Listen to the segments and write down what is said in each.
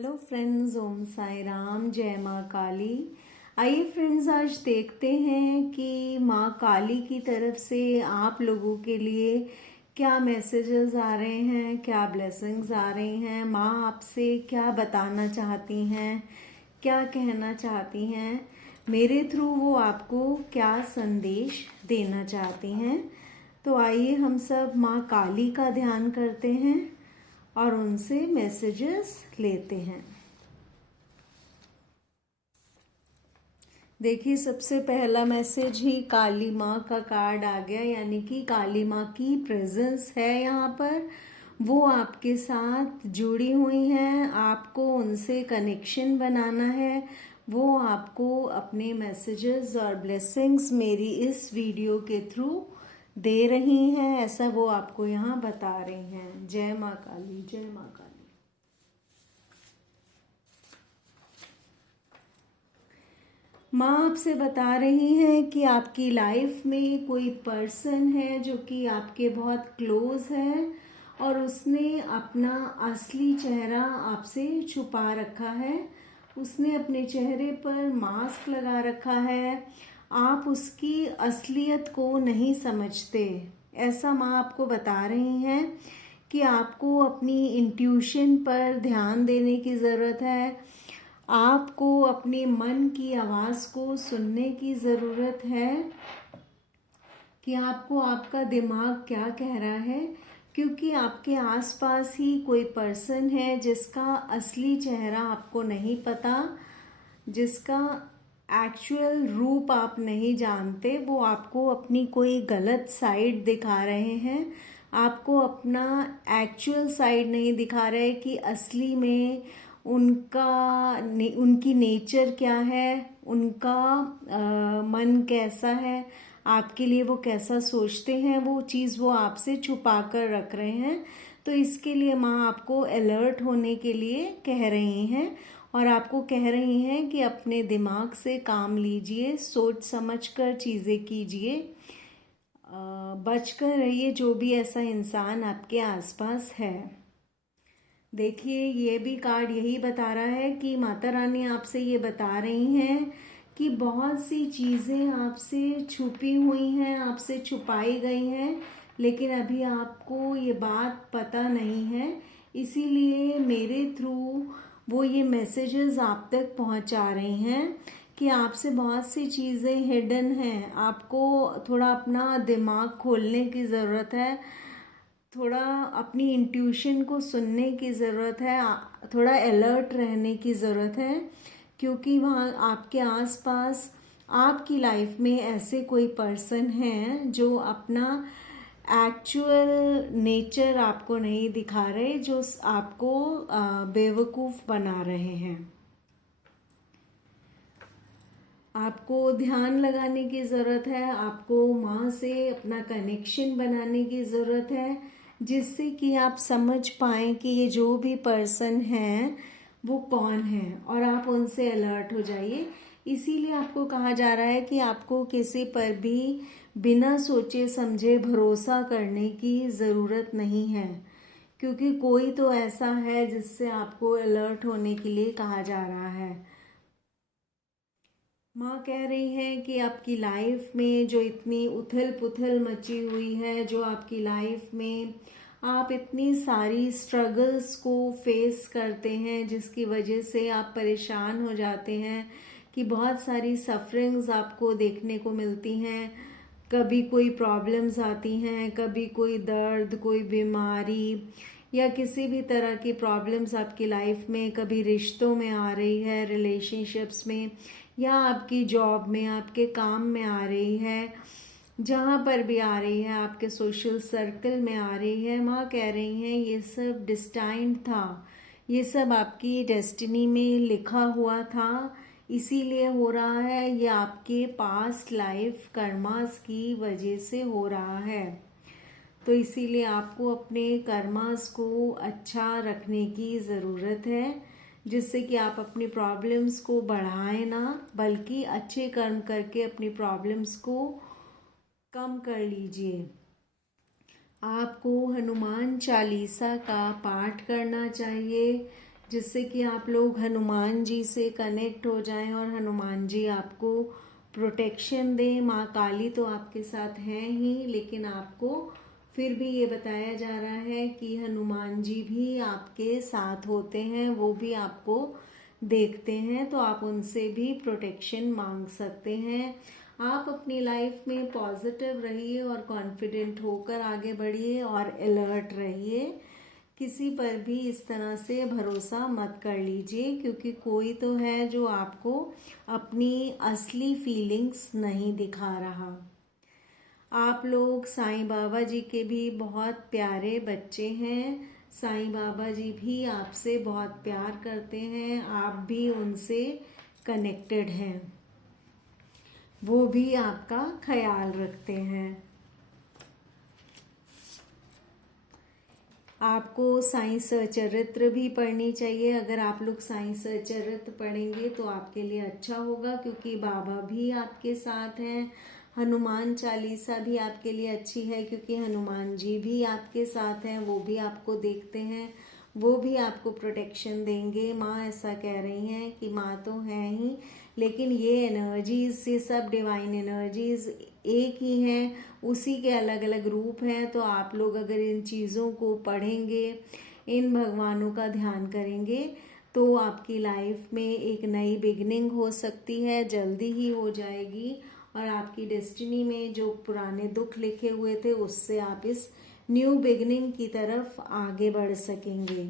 Hello friends, ओम साई राम, जय माँ काली। आइए फ्रेंड्स, आज देखते हैं कि माँ काली की तरफ से आप लोगों के लिए क्या मैसेजेस आ रहे हैं, क्या ब्लेसिंग्स आ रही हैं। माँ आपसे क्या बताना चाहती हैं, क्या कहना चाहती हैं, मेरे थ्रू वो आपको क्या संदेश देना चाहती हैं। तो आइए हम सब माँ काली का ध्यान करते हैं और उनसे मैसेजेस लेते हैं। देखिए, सबसे पहला मैसेज ही काली माँ का कार्ड आ गया, यानी कि काली माँ की प्रेजेंस है यहाँ पर। वो आपके साथ जुड़ी हुई हैं, आपको उनसे कनेक्शन बनाना है। वो आपको अपने मैसेजेस और ब्लेसिंग्स मेरी इस वीडियो के थ्रू दे रही हैं, ऐसा वो आपको यहाँ बता रही हैं। जय माँ काली, जय माँ काली। माँ आपसे बता रही हैं कि आपकी लाइफ में कोई पर्सन है जो कि आपके बहुत क्लोज है और उसने अपना असली चेहरा आपसे छुपा रखा है। उसने अपने चेहरे पर मास्क लगा रखा है। आप उसकी असलियत को नहीं समझते, ऐसा माँ आपको बता रही हैं कि आपको अपनी इंट्यूशन पर ध्यान देने की ज़रूरत है। आपको अपने मन की आवाज़ को सुनने की ज़रूरत है कि आपको आपका दिमाग क्या कह रहा है, क्योंकि आपके आसपास ही कोई पर्सन है जिसका असली चेहरा आपको नहीं पता, जिसका एक्चुअल रूप आप नहीं जानते। वो आपको अपनी कोई गलत साइड दिखा रहे हैं, आपको अपना एक्चुअल साइड नहीं दिखा रहे कि असली में उनकी नेचर क्या है, उनका मन कैसा है, आपके लिए वो कैसा सोचते हैं। वो चीज़ वो आपसे छुपा कर रख रहे हैं। तो इसके लिए माँ आपको अलर्ट होने के लिए कह रही हैं और आपको कह रही हैं कि अपने दिमाग से काम लीजिए, सोच समझ कर चीज़ें कीजिए, बचकर रहिए जो भी ऐसा इंसान आपके आसपास है। देखिए, ये भी कार्ड यही बता रहा है कि माता रानी आपसे ये बता रही हैं कि बहुत सी चीज़ें आपसे छुपी हुई हैं, आपसे छुपाई गई हैं, लेकिन अभी आपको ये बात पता नहीं है। इसीलिए मेरे थ्रू वो ये मैसेजेस आप तक पहुंचा रही हैं कि आपसे बहुत सी चीज़ें हिडन हैं। आपको थोड़ा अपना दिमाग खोलने की ज़रूरत है, थोड़ा अपनी इंट्यूशन को सुनने की ज़रूरत है, थोड़ा अलर्ट रहने की ज़रूरत है, क्योंकि वहाँ आपके आसपास आपकी लाइफ में ऐसे कोई पर्सन हैं जो अपना एक्चुअल नेचर आपको नहीं दिखा रहे, जो आपको बेवकूफ़ बना रहे हैं। आपको ध्यान लगाने की ज़रूरत है, आपको माँ से अपना कनेक्शन बनाने की ज़रूरत है, जिससे कि आप समझ पाएँ कि ये जो भी पर्सन हैं वो कौन है, और आप उनसे अलर्ट हो जाइए। इसीलिए आपको कहा जा रहा है कि आपको किसी पर भी बिना सोचे समझे भरोसा करने की ज़रूरत नहीं है, क्योंकि कोई तो ऐसा है जिससे आपको अलर्ट होने के लिए कहा जा रहा है। माँ कह रही हैं कि आपकी लाइफ में जो इतनी उथल पुथल मची हुई है, जो आपकी लाइफ में आप इतनी सारी स्ट्रगल्स को फेस करते हैं, जिसकी वजह से आप परेशान हो जाते हैं कि बहुत सारी सफरिंग्स आपको देखने को मिलती हैं। कभी कोई प्रॉब्लम्स आती हैं, कभी कोई दर्द, कोई बीमारी या किसी भी तरह की प्रॉब्लम्स आपकी लाइफ में कभी रिश्तों में आ रही है, रिलेशनशिप्स में, या आपकी जॉब में, आपके काम में आ रही है, जहाँ पर भी आ रही है, आपके सोशल सर्कल में आ रही है। माँ कह रही हैं ये सब डिस्टाइंड था, ये सब आपकी डेस्टिनी में लिखा हुआ था, इसीलिए हो रहा है। ये आपके पास्ट लाइफ कर्मास की वजह से हो रहा है। तो इसीलिए आपको अपने कर्मास को अच्छा रखने की ज़रूरत है, जिससे कि आप अपनी प्रॉब्लम्स को बढ़ाएं ना, बल्कि अच्छे कर्म करके अपनी प्रॉब्लम्स को कम कर लीजिए। आपको हनुमान चालीसा का पाठ करना चाहिए, जिससे कि आप लोग हनुमान जी से कनेक्ट हो जाएं और हनुमान जी आपको प्रोटेक्शन दें। माँ काली तो आपके साथ हैं ही, लेकिन आपको फिर भी ये बताया जा रहा है कि हनुमान जी भी आपके साथ होते हैं, वो भी आपको देखते हैं, तो आप उनसे भी प्रोटेक्शन मांग सकते हैं। आप अपनी लाइफ में पॉजिटिव रहिए और कॉन्फिडेंट होकर आगे बढ़िए और अलर्ट रहिए। किसी पर भी इस तरह से भरोसा मत कर लीजिए, क्योंकि कोई तो है जो आपको अपनी असली फीलिंग्स नहीं दिखा रहा। आप लोग साईं बाबा जी के भी बहुत प्यारे बच्चे हैं। साईं बाबा जी भी आपसे बहुत प्यार करते हैं, आप भी उनसे कनेक्टेड हैं, वो भी आपका ख्याल रखते हैं। आपको साईं सचरित्र भी पढ़नी चाहिए। अगर आप लोग साईं सचरित्र पढ़ेंगे तो आपके लिए अच्छा होगा, क्योंकि बाबा भी आपके साथ हैं। हनुमान चालीसा भी आपके लिए अच्छी है, क्योंकि हनुमान जी भी आपके साथ हैं, वो भी आपको देखते हैं, वो भी आपको प्रोटेक्शन देंगे। माँ ऐसा कह रही हैं कि माँ तो हैं ही, लेकिन ये एनर्जीज, ये सब डिवाइन एनर्जीज एक ही हैं, उसी के अलग अलग रूप हैं। तो आप लोग अगर इन चीज़ों को पढ़ेंगे, इन भगवानों का ध्यान करेंगे, तो आपकी लाइफ में एक नई बिगनिंग हो सकती है, जल्दी ही हो जाएगी, और आपकी डेस्टिनी में जो पुराने दुख लिखे हुए थे उससे आप इस न्यू बिगनिंग की तरफ आगे बढ़ सकेंगे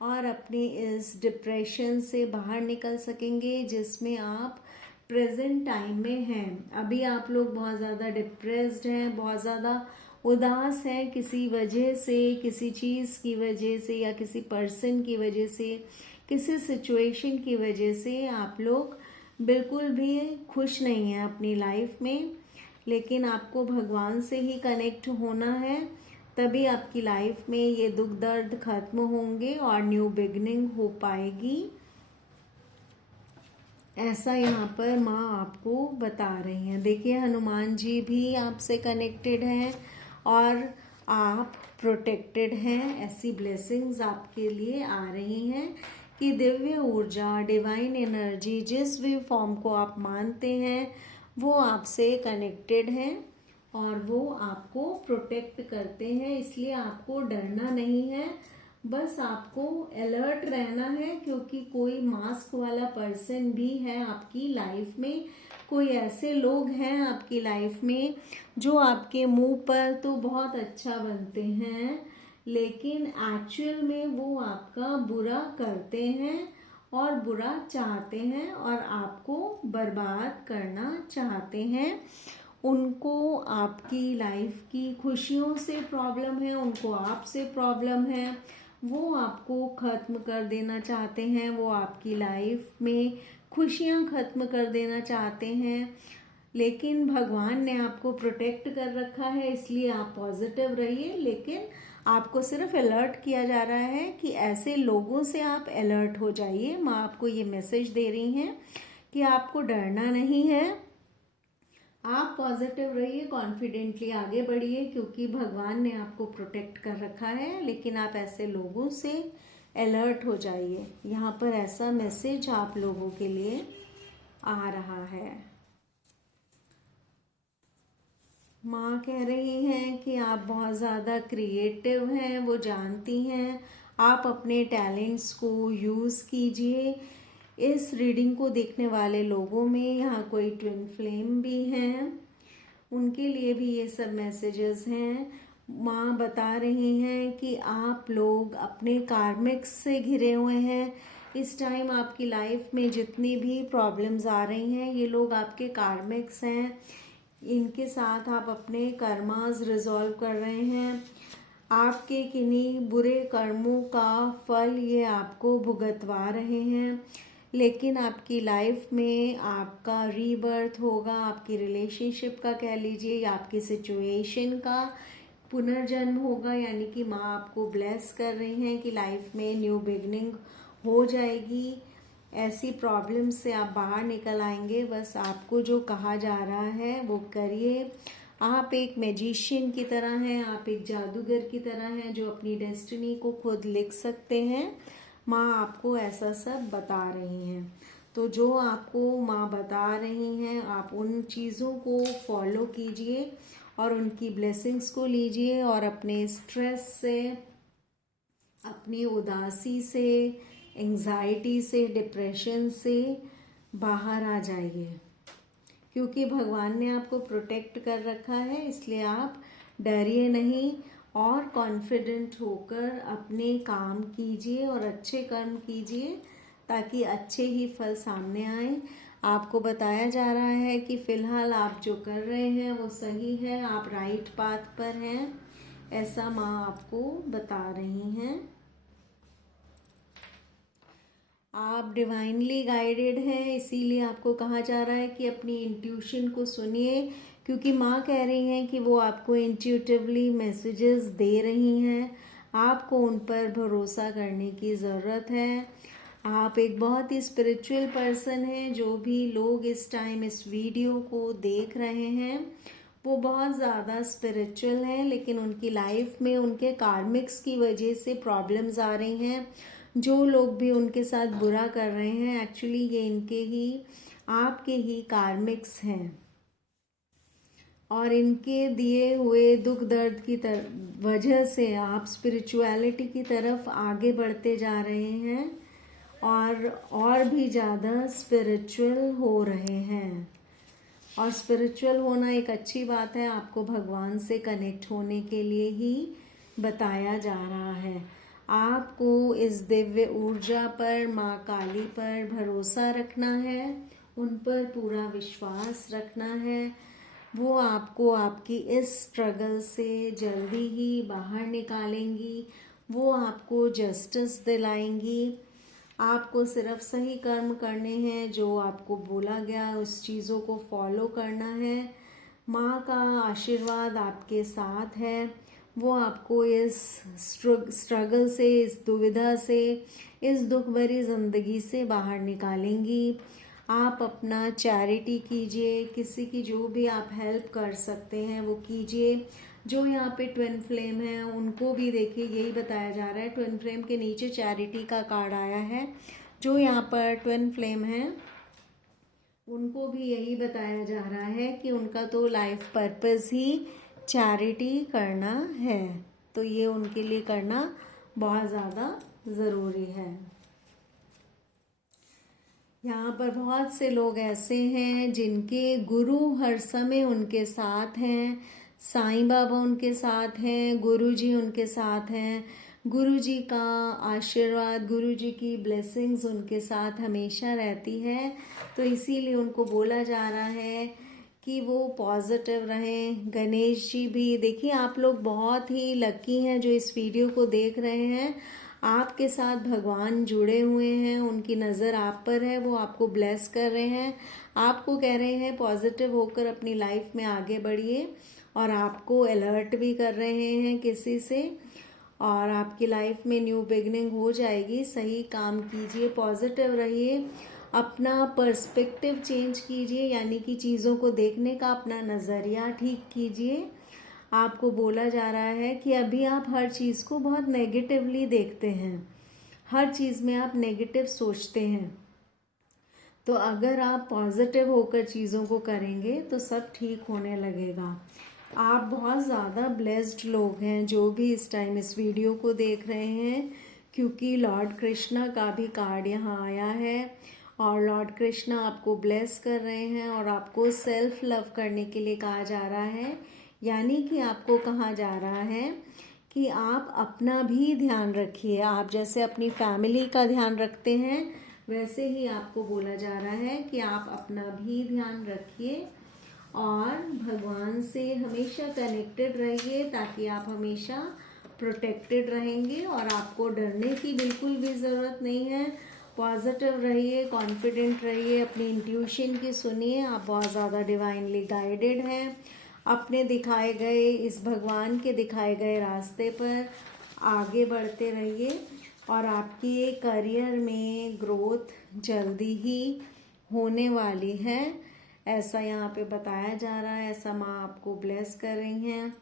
और अपने इस डिप्रेशन से बाहर निकल सकेंगे जिसमें आप प्रेजेंट टाइम में हैं। अभी आप लोग बहुत ज़्यादा डिप्रेस्ड हैं, बहुत ज़्यादा उदास हैं, किसी वजह से, किसी चीज़ की वजह से या किसी पर्सन की वजह से, किसी सिचुएशन की वजह से आप लोग बिल्कुल भी खुश नहीं हैं अपनी लाइफ में। लेकिन आपको भगवान से ही कनेक्ट होना है, तभी आपकी लाइफ में ये दुख दर्द खत्म होंगे और न्यू बिगनिंग हो पाएगी। ऐसा यहाँ पर माँ आपको बता रही हैं। देखिए हनुमान जी भी आपसे कनेक्टेड हैं और आप प्रोटेक्टेड हैं। ऐसी ब्लेसिंग्स आपके लिए आ रही हैं कि दिव्य ऊर्जा, डिवाइन एनर्जी, जिस भी फॉर्म को आप मानते हैं, वो आपसे कनेक्टेड हैं और वो आपको प्रोटेक्ट करते हैं। इसलिए आपको डरना नहीं है, बस आपको अलर्ट रहना है, क्योंकि कोई मास्क वाला पर्सन भी है आपकी लाइफ में। कोई ऐसे लोग हैं आपकी लाइफ में जो आपके मुंह पर तो बहुत अच्छा बनते हैं, लेकिन एक्चुअल में वो आपका बुरा करते हैं और बुरा चाहते हैं और आपको बर्बाद करना चाहते हैं। उनको आपकी लाइफ की खुशियों से प्रॉब्लम है, उनको आपसे प्रॉब्लम है, वो आपको ख़त्म कर देना चाहते हैं, वो आपकी लाइफ में खुशियाँ ख़त्म कर देना चाहते हैं। लेकिन भगवान ने आपको प्रोटेक्ट कर रखा है, इसलिए आप पॉजिटिव रहिए। लेकिन आपको सिर्फ अलर्ट किया जा रहा है कि ऐसे लोगों से आप अलर्ट हो जाइए। माँ आपको ये मैसेज दे रही हैं कि आपको डरना नहीं है, आप पॉजिटिव रहिए, कॉन्फिडेंटली आगे बढ़िए, क्योंकि भगवान ने आपको प्रोटेक्ट कर रखा है। लेकिन आप ऐसे लोगों से अलर्ट हो जाइए। यहाँ पर ऐसा मैसेज आप लोगों के लिए आ रहा है। माँ कह रही हैं कि आप बहुत ज़्यादा क्रिएटिव हैं, वो जानती हैं। आप अपने टैलेंट्स को यूज़ कीजिए। इस रीडिंग को देखने वाले लोगों में यहाँ कोई ट्विन फ्लेम भी हैं, उनके लिए भी ये सब मैसेजेस हैं। माँ बता रही हैं कि आप लोग अपने कार्मिक्स से घिरे हुए हैं। इस टाइम आपकी लाइफ में जितनी भी प्रॉब्लम्स आ रही हैं, ये लोग आपके कार्मिक्स हैं, इनके साथ आप अपने कर्मास रिजॉल्व कर रहे हैं। आपके किन्हीं बुरे कर्मों का फल ये आपको भुगतवा रहे हैं, लेकिन आपकी लाइफ में आपका रीबर्थ होगा, आपकी रिलेशनशिप का कह लीजिए या आपकी सिचुएशन का पुनर्जन्म होगा। यानी कि माँ आपको ब्लेस कर रही हैं कि लाइफ में न्यू बिगनिंग हो जाएगी, ऐसी प्रॉब्लम से आप बाहर निकल आएंगे। बस आपको जो कहा जा रहा है वो करिए। आप एक मैजिशियन की तरह हैं, आप एक जादूगर की तरह हैं जो अपनी डेस्टिनी को खुद लिख सकते हैं। माँ आपको ऐसा सब बता रही हैं। तो जो आपको माँ बता रही हैं आप उन चीज़ों को फॉलो कीजिए और उनकी ब्लेसिंग्स को लीजिए और अपने स्ट्रेस से, अपनी उदासी से, एंजाइटी से, डिप्रेशन से बाहर आ जाइए, क्योंकि भगवान ने आपको प्रोटेक्ट कर रखा है। इसलिए आप डरिए नहीं और कॉन्फिडेंट होकर अपने काम कीजिए और अच्छे कर्म कीजिए ताकि अच्छे ही फल सामने आए। आपको बताया जा रहा है कि फिलहाल आप जो कर रहे हैं वो सही है, आप राइट पाथ पर हैं, ऐसा माँ आपको बता रही हैं। आप डिवाइनली गाइडेड हैं, इसीलिए आपको कहा जा रहा है कि अपनी इंट्यूशन को सुनिए, क्योंकि माँ कह रही हैं कि वो आपको इंट्यूटिवली मैसेजेस दे रही हैं। आपको उन पर भरोसा करने की ज़रूरत है। आप एक बहुत ही स्पिरिचुअल पर्सन हैं। जो भी लोग इस टाइम इस वीडियो को देख रहे हैं वो बहुत ज़्यादा स्पिरिचुअल हैं, लेकिन उनकी लाइफ में उनके कार्मिक्स की वजह से प्रॉब्लम्स आ रही हैं। जो लोग भी उनके साथ बुरा कर रहे हैं एक्चुअली ये इनके ही, आपके ही कार्मिक्स हैं और इनके दिए हुए दुख दर्द की वजह से आप स्पिरिचुअलिटी की तरफ आगे बढ़ते जा रहे हैं और भी ज़्यादा स्पिरिचुअल हो रहे हैं। और स्पिरिचुअल होना एक अच्छी बात है, आपको भगवान से कनेक्ट होने के लिए ही बताया जा रहा है। आपको इस दिव्य ऊर्जा पर, माँ काली पर भरोसा रखना है, उन पर पूरा विश्वास रखना है। वो आपको आपकी इस स्ट्रगल से जल्दी ही बाहर निकालेंगी, वो आपको जस्टिस दिलाएंगी। आपको सिर्फ सही कर्म करने हैं, जो आपको बोला गया उस चीज़ों को फॉलो करना है। माँ का आशीर्वाद आपके साथ है, वो आपको इस स्ट्रगल से, इस दुविधा से, इस दुख भरी ज़िंदगी से बाहर निकालेंगी। आप अपना चैरिटी कीजिए, किसी की जो भी आप हेल्प कर सकते हैं वो कीजिए। जो यहाँ पे ट्विन फ्लेम है उनको भी देखिए, यही बताया जा रहा है। ट्विन फ्लेम के नीचे चैरिटी का कार्ड आया है। जो यहाँ पर ट्विन फ्लेम है उनको भी यही बताया जा रहा है कि उनका तो लाइफ पर्पस ही चैरिटी करना है, तो ये उनके लिए करना बहुत ज़्यादा ज़रूरी है। यहाँ पर बहुत से लोग ऐसे हैं जिनके गुरु हर समय उनके साथ हैं। साईं बाबा उनके साथ हैं, गुरु जी उनके साथ हैं। गुरु जी का आशीर्वाद, गुरु जी की ब्लेसिंग्स उनके साथ हमेशा रहती है। तो इसीलिए उनको बोला जा रहा है कि वो पॉजिटिव रहें। गणेश जी भी देखिए, आप लोग बहुत ही लकी हैं जो इस वीडियो को देख रहे हैं। आपके साथ भगवान जुड़े हुए हैं, उनकी नज़र आप पर है, वो आपको ब्लेस कर रहे हैं। आपको कह रहे हैं पॉजिटिव होकर अपनी लाइफ में आगे बढ़िए, और आपको अलर्ट भी कर रहे हैं किसी से, और आपकी लाइफ में न्यू बिगनिंग हो जाएगी। सही काम कीजिए, पॉजिटिव रहिए, अपना पर्सपेक्टिव चेंज कीजिए, यानी कि चीज़ों को देखने का अपना नज़रिया ठीक कीजिए। आपको बोला जा रहा है कि अभी आप हर चीज़ को बहुत नेगेटिवली देखते हैं, हर चीज़ में आप नेगेटिव सोचते हैं। तो अगर आप पॉजिटिव होकर चीज़ों को करेंगे तो सब ठीक होने लगेगा। आप बहुत ज़्यादा ब्लेस्ड लोग हैं जो भी इस टाइम इस वीडियो को देख रहे हैं, क्योंकि लॉर्ड कृष्णा का भी कार्ड यहाँ आया है और लॉर्ड कृष्णा आपको ब्लेस कर रहे हैं और आपको सेल्फ लव करने के लिए कहा जा रहा है। यानी कि आपको कहा जा रहा है कि आप अपना भी ध्यान रखिए। आप जैसे अपनी फैमिली का ध्यान रखते हैं वैसे ही आपको बोला जा रहा है कि आप अपना भी ध्यान रखिए और भगवान से हमेशा कनेक्टेड रहिए, ताकि आप हमेशा प्रोटेक्टेड रहेंगे और आपको डरने की बिल्कुल भी ज़रूरत नहीं है। पॉजिटिव रहिए, कॉन्फिडेंट रहिए, अपनी इंट्यूशन की सुनिए। आप बहुत ज़्यादा डिवाइनली गाइडेड हैं। अपने दिखाए गए, इस भगवान के दिखाए गए रास्ते पर आगे बढ़ते रहिए और आपकी करियर में ग्रोथ जल्दी ही होने वाली है, ऐसा यहाँ पे बताया जा रहा है। ऐसा माँ आपको ब्लेस कर रही हैं।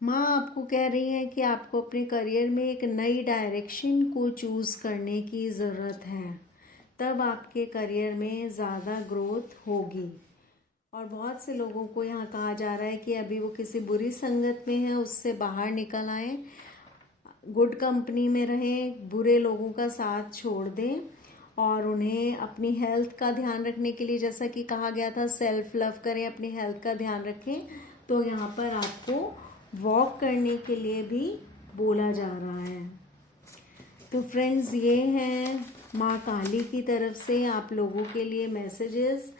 माँ आपको कह रही है कि आपको अपने करियर में एक नई डायरेक्शन को चूज़ करने की ज़रूरत है, तब आपके करियर में ज़्यादा ग्रोथ होगी। और बहुत से लोगों को यहाँ कहा जा रहा है कि अभी वो किसी बुरी संगत में है, उससे बाहर निकल आए, गुड कंपनी में रहें, बुरे लोगों का साथ छोड़ दें और उन्हें अपनी हेल्थ का ध्यान रखने के लिए, जैसा कि कहा गया था, सेल्फ लव करें, अपनी हेल्थ का ध्यान रखें। तो यहाँ पर आपको वॉक करने के लिए भी बोला जा रहा है। तो फ्रेंड्स, ये हैं माँ काली की तरफ से आप लोगों के लिए मैसेजेस।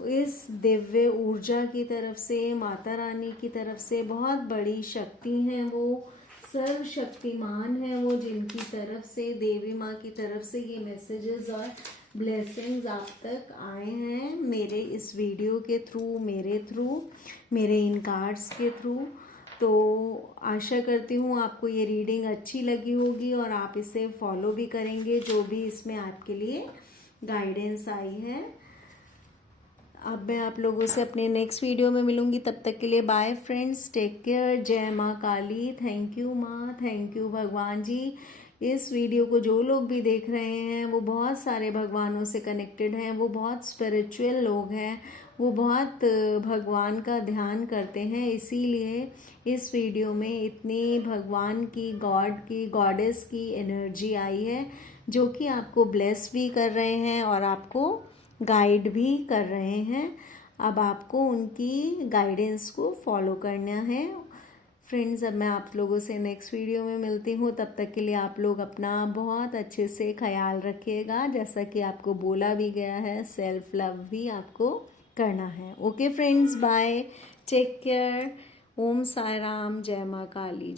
इस दिव्य ऊर्जा की तरफ से, माता रानी की तरफ से बहुत बड़ी शक्ति हैं, वो सर्वशक्तिमान है वो, जिनकी तरफ से, देवी माँ की तरफ से ये मैसेजेस और ब्लेसिंग्स आप तक आए हैं मेरे इस वीडियो के थ्रू, मेरे इन कार्ड्स के थ्रू। तो आशा करती हूँ आपको ये रीडिंग अच्छी लगी होगी और आप इसे फॉलो भी करेंगे, जो भी इसमें आपके लिए गाइडेंस आई है। अब मैं आप लोगों से अपने नेक्स्ट वीडियो में मिलूंगी, तब तक के लिए बाय फ्रेंड्स, टेक केयर, जय माँ काली। थैंक यू माँ, थैंक यू भगवान जी। इस वीडियो को जो लोग भी देख रहे हैं वो बहुत सारे भगवानों से कनेक्टेड हैं, वो बहुत स्पिरिचुअल लोग हैं, वो बहुत भगवान का ध्यान करते हैं, इसीलिए इस वीडियो में इतनी भगवान की, गॉड की, गॉडेस की एनर्जी आई है, जो कि आपको ब्लेस भी कर रहे हैं और आपको गाइड भी कर रहे हैं। अब आपको उनकी गाइडेंस को फॉलो करना है। फ्रेंड्स, अब मैं आप लोगों से नेक्स्ट वीडियो में मिलती हूँ, तब तक के लिए आप लोग अपना बहुत अच्छे से ख्याल रखिएगा, जैसा कि आपको बोला भी गया है, सेल्फ लव भी आपको करना है। Okay friends, bye, take care, Om Sai Ram, जय माँ काली।